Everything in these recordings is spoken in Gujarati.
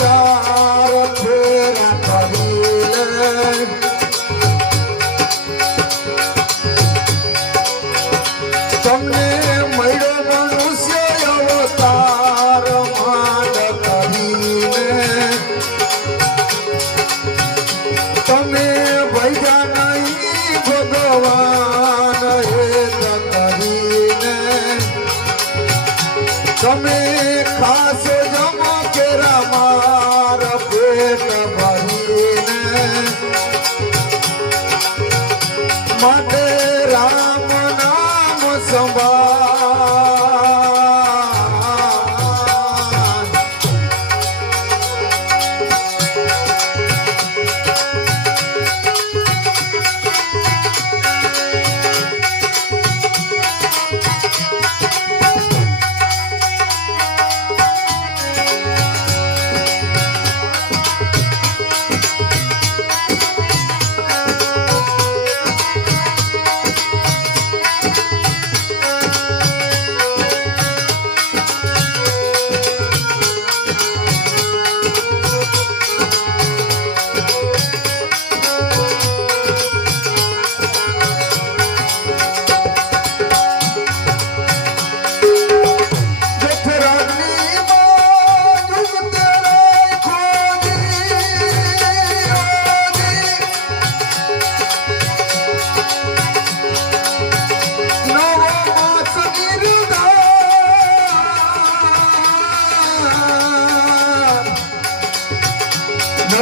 Rama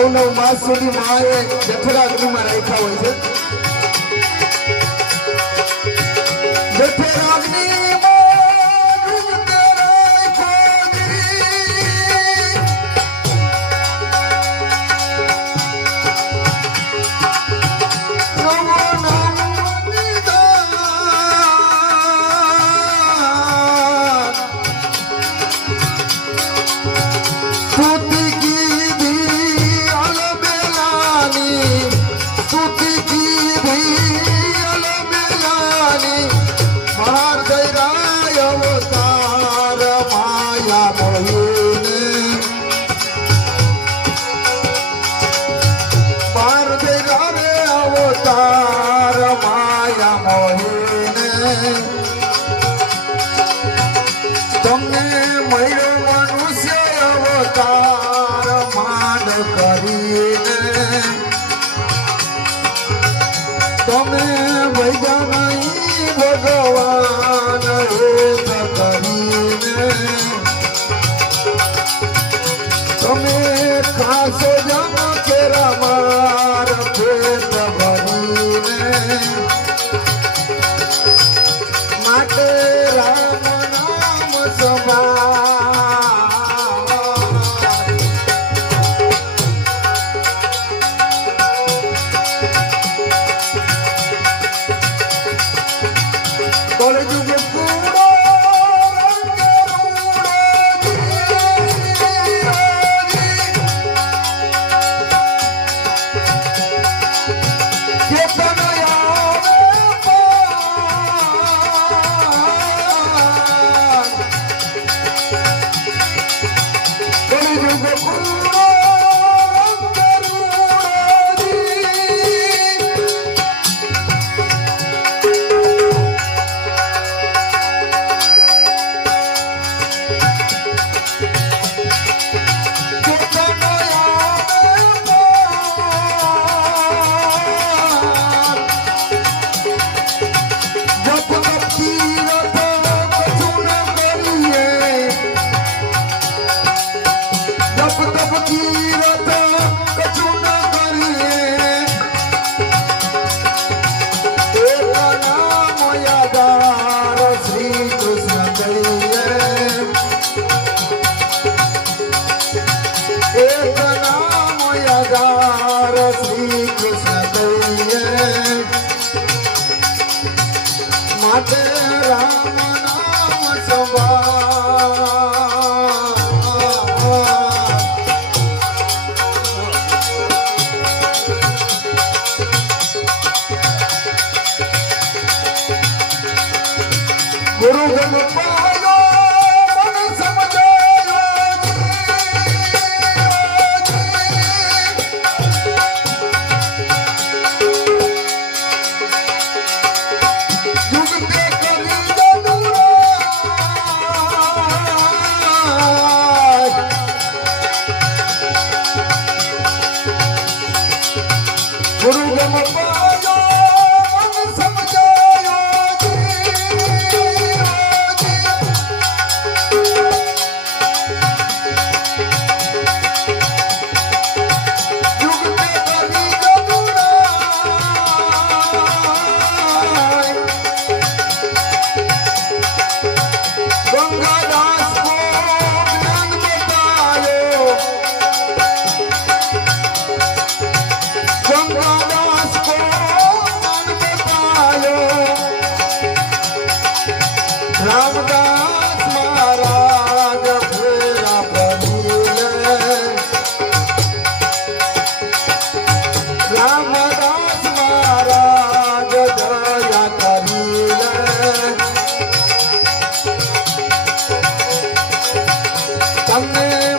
નવ માસ સુધી માએ જઠરા અગ્નિમાં રાખ્યા હોય છે. જઠેરા તમને મય ગુરુ